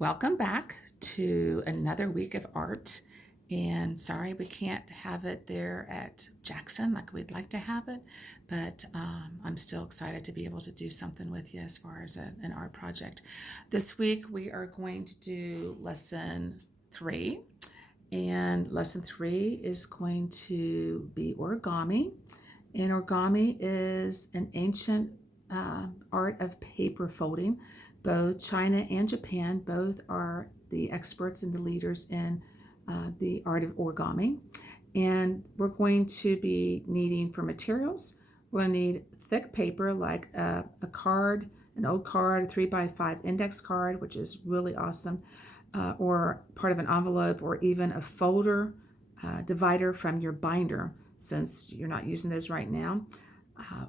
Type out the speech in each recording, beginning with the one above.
Welcome back to another week of art. And sorry we can't have it there at Jackson like we'd like to have it, but I'm still excited to be able to do something with you as far as an art project. This week we are going to do lesson 3, and lesson 3 is going to be origami. And origami is an ancient art of paper folding. Both China and Japan both are the experts and the leaders in the art of origami. And we're going to be needing for materials, we're going to need thick paper like a card, an old card, a 3x5 index card, which is really awesome, or part of an envelope, or even a folder divider from your binder, since you're not using those right now.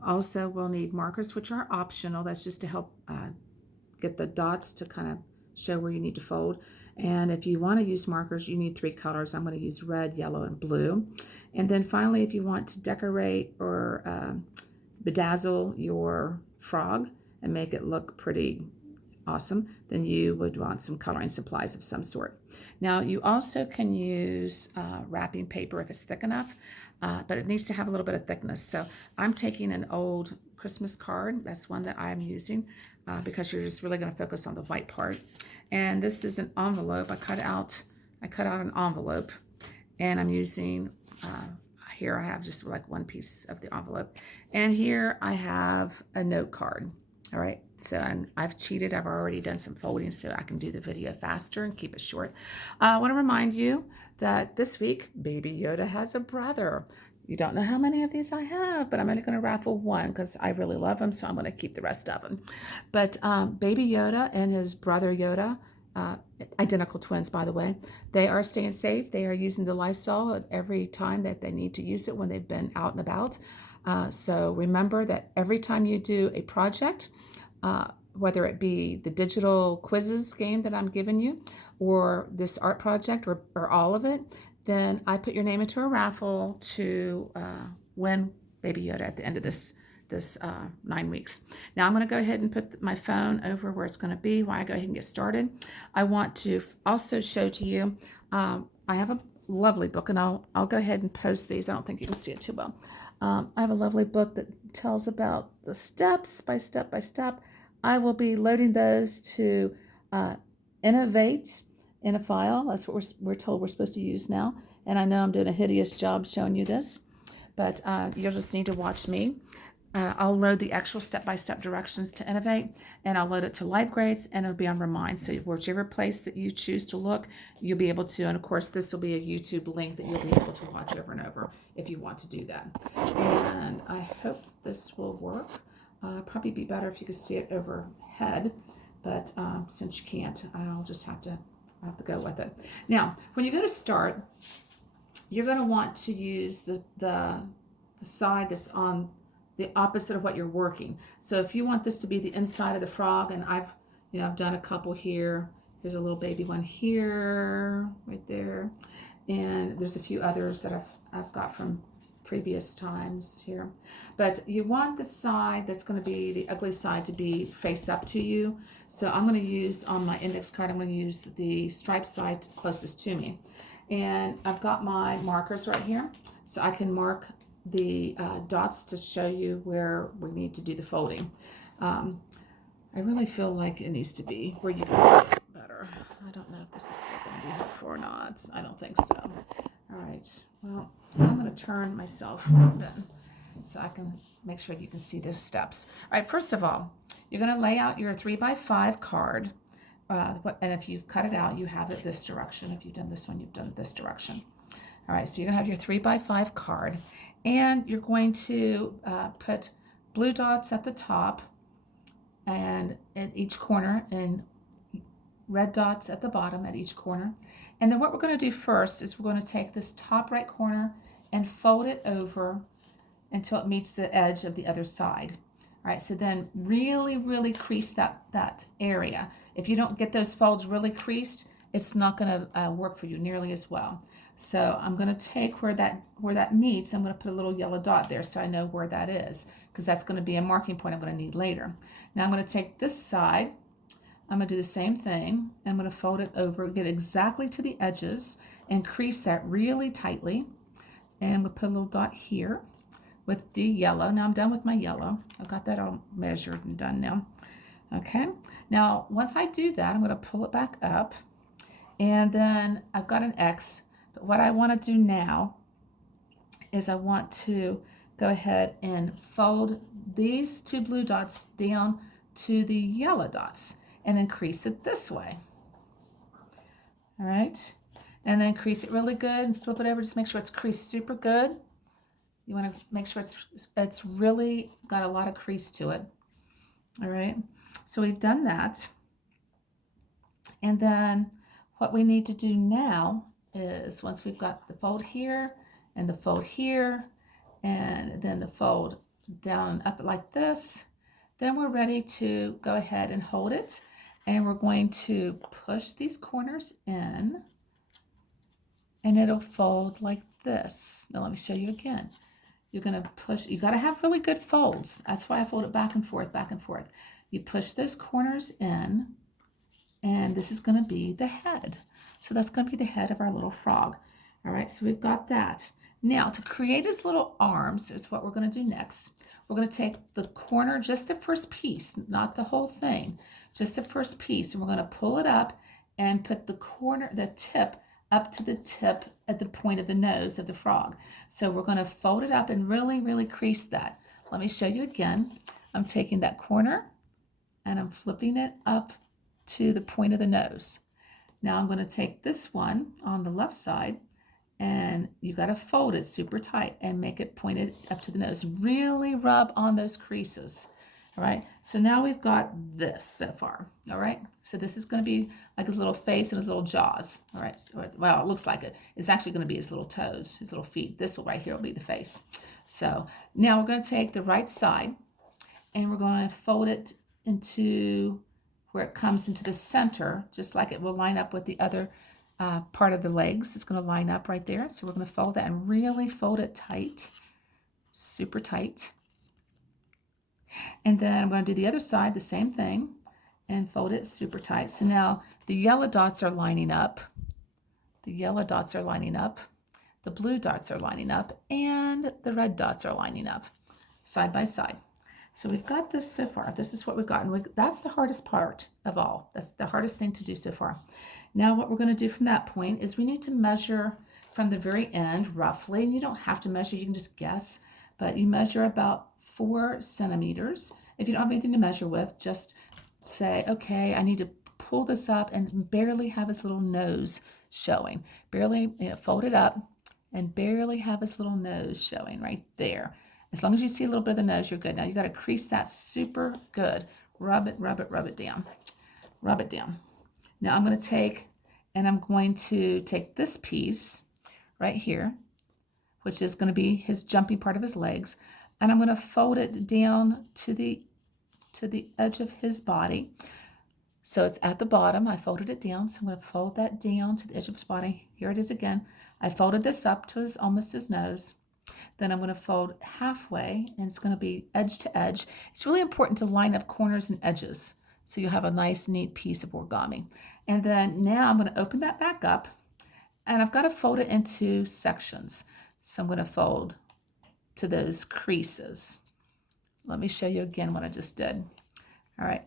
Also, we'll need markers, which are optional. That's just to help get the dots to kind of show where you need to fold. And if you want to use markers, you need 3 colors. I'm going to use red, yellow, and blue. And then finally, if you want to decorate or bedazzle your frog and make it look pretty awesome, then you would want some coloring supplies of some sort. Now, you also can use wrapping paper if it's thick enough, but it needs to have a little bit of thickness. So I'm taking an old Christmas card. That's one that I'm using because you're just really going to focus on the white part. And this is an envelope. I cut out an envelope, and I'm using, here I have just like one piece of the envelope. And here I have a note card. All right. So I've cheated. I've already done some folding so I can do the video faster and keep it short. I want to remind you that this week, Baby Yoda has a brother. You don't know how many of these I have, but I'm only going to raffle one because I really love him, so I'm going to keep the rest of them. But Baby Yoda and his brother Yoda, identical twins, by the way, they are staying safe. They are using the Lysol at every time that they need to use it when they've been out and about. So remember that every time you do a project, whether it be the digital quizzes game that I'm giving you, or this art project, or all of it, then I put your name into a raffle to win Baby Yoda at the end of this 9 weeks. Now I'm going to go ahead and put my phone over where it's going to be while I go ahead and get started. I want to also show to you, I have a lovely book, and I'll go ahead and post these. I don't think you can see it too well. I have a lovely book that tells about the steps by step by step. I will be loading those to innovate in a file. That's what we're told we're supposed to use now. And I know I'm doing a hideous job showing you this, but you'll just need to watch me. I'll load the actual step-by-step directions to innovate, and I'll load it to live grades, and it'll be on Remind. So whichever place that you choose to look, you'll be able to. And of course, this will be a YouTube link that you'll be able to watch over and over if you want to do that. And I hope this will work. Probably be better if you could see it overhead, but since you can't, I'll just have to go with it. Now, when you go to start, you're going to want to use the side that's on the opposite of what you're working. So if you want this to be the inside of the frog, and I've done a couple here. There's a little baby one here, right there, and there's a few others that I've got from previous times here. But you want the side that's going to be the ugly side to be face up to you. So I'm going to use on my index card, I'm going to use the striped side closest to me. And I've got my markers right here, so I can mark the dots to show you where we need to do the folding. I really feel like it needs to be where you can see it better. I don't know if this is still going to be helpful or not. I don't think so. All right, well, I'm going to turn myself then so I can make sure you can see the steps. All right, first of all, you're going to lay out your 3x5 card. And if you've cut it out, you have it this direction. If you've done this one, you've done it this direction. All right, so you're going to have your 3x5 card, and you're going to put blue dots at the top and at each corner, and red dots at the bottom at each corner. And then what we're going to do first is we're going to take this top right corner and fold it over until it meets the edge of the other side. All right, so then really, really crease that area. If you don't get those folds really creased, it's not going to work for you nearly as well. So I'm going to take where that meets, I'm going to put a little yellow dot there so I know where that is, because that's going to be a marking point I'm going to need later. Now I'm going to take this side I'm going to do the same thing. I'm going to fold it over, get exactly to the edges, and crease that really tightly. And we'll put a little dot here with the yellow. Now I'm done with my yellow. I've got that all measured and done now. Okay, now once I do that, I'm going to pull it back up, and then I've got an X. But what I want to do now is I want to go ahead and fold these two blue dots down to the yellow dots and then crease it this way. All right, and then crease it really good and flip it over. Just make sure it's creased super good. You want to make sure it's really got a lot of crease to it. All right, so we've done that. And then what we need to do now is, once we've got the fold here and the fold here and then the fold down and up like this, then we're ready to go ahead and hold it. And we're going to push these corners in, and it'll fold like this. Now let me show you again. You're going to push, you got to have really good folds. That's why I fold it back and forth, back and forth. You push those corners in, and this is going to be the head. So that's going to be the head of our little frog. All right, so we've got that. Now to create his little arms is what we're going to do next. We're going to take the corner, just the first piece, not the whole thing, just the first piece, and we're going to pull it up and put the corner, the tip, up to the tip at the point of the nose of the frog. So we're going to fold it up and really, really crease that. Let me show you again. I'm taking that corner and I'm flipping it up to the point of the nose. Now I'm going to take this one on the left side, and you got to fold it super tight and make it pointed up to the nose. Really rub on those creases. All right, so now we've got this so far. All right, so this is going to be like his little face and his little jaws. All right, so, well, it looks like it. It's actually going to be his little toes, his little feet. This one right here will be the face. So now we're going to take the right side and we're going to fold it into where it comes into the center, just like it will line up with the other part of the legs. It's going to line up right there. So we're going to fold that and really fold it tight, super tight. And then I'm going to do the other side, the same thing, and fold it super tight. So now the yellow dots are lining up. The yellow dots are lining up. The blue dots are lining up. And the red dots are lining up side by side. So we've got this so far. This is what we've gotten. That's the hardest part of all. That's the hardest thing to do so far. Now what we're going to do from that point is we need to measure from the very end roughly. And you don't have to measure. You can just guess. But you measure about 4 centimeters. If you don't have anything to measure with, just say, okay, I need to pull this up and barely have his little nose showing. Barely, fold it up and barely have his little nose showing right there. As long as you see a little bit of the nose, you're good. Now you got to crease that super good. Rub it, rub it, rub it down. Rub it down. Now I'm going to take this piece right here, which is going to be his jumping part of his legs, and I'm going to fold it down to the edge of his body. So it's at the bottom. I folded it down, so I'm going to fold that down to the edge of his body. Here it is again. I folded this up to almost his nose. Then I'm going to fold halfway, and it's going to be edge to edge. It's really important to line up corners and edges so you'll have a nice, neat piece of origami. And then now I'm going to open that back up, and I've got to fold it into sections. So I'm going to fold to those creases. Let me show you again what I just did. All right,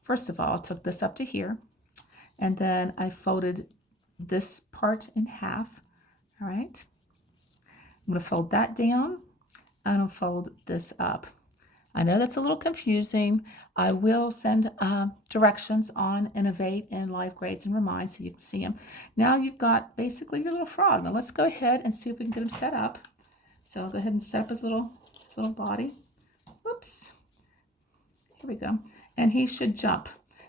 first of all, I took this up to here, and then I folded this part in half. All right. I'm going to fold that down, and I'll fold this up. I know that's a little confusing. I will send directions on Innovate and Live Grades and Remind so you can see them. Now you've got basically your little frog. Now let's go ahead and see if we can get him set up. So I'll go ahead and set up his little body. Whoops. Here we go. And he should jump.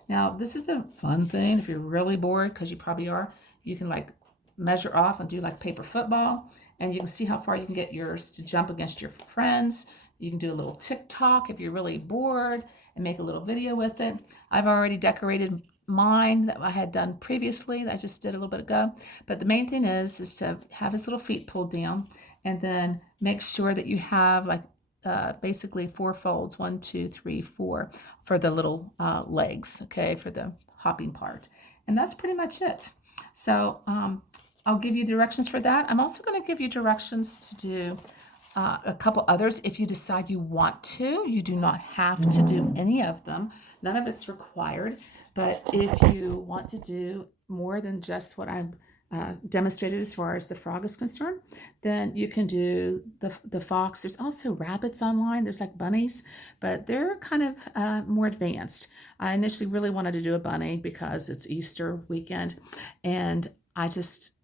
Now this is the fun thing. If you're really bored, because you probably are, you can like measure off and do like paper football. And you can see how far you can get yours to jump against your friends. You can do a little TikTok if you're really bored and make a little video with it. I've already decorated mine that I had done previously that I just did a little bit ago. But the main thing is to have his little feet pulled down, and then make sure that you have like basically 4 folds, 1, 2, 3, 4 for the little legs, okay, for the hopping part. And that's pretty much it. So I'll give you directions for that. I'm also going to give you directions to do a couple others if you decide you want to. You do not have to do any of them. None of it's required. But if you want to do more than just what I've demonstrated as far as the frog is concerned, then you can do the fox. There's also rabbits online. There's like bunnies, but they're kind of more advanced. I initially really wanted to do a bunny because it's Easter weekend, and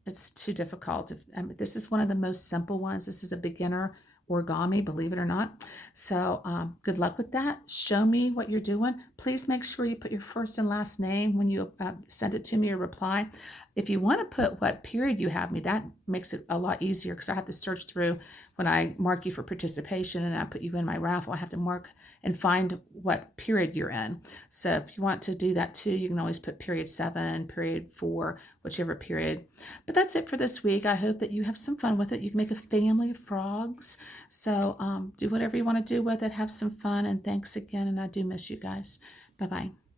it's too difficult. This is one of the most simple ones. This is a beginner origami, believe it or not. So good luck with that. Show me what you're doing. Please make sure you put your first and last name when you send it to me or reply. If you want to put what period you have me, that makes it a lot easier because I have to search through when I mark you for participation and I put you in my raffle. I have to mark and find what period you're in. So if you want to do that too, you can always put period 7, period 4, whichever period. But that's it for this week. I hope that you have some fun with it. You can make a family of frogs. So do whatever you want to do with it. Have some fun. And thanks again. And I do miss you guys. Bye-bye.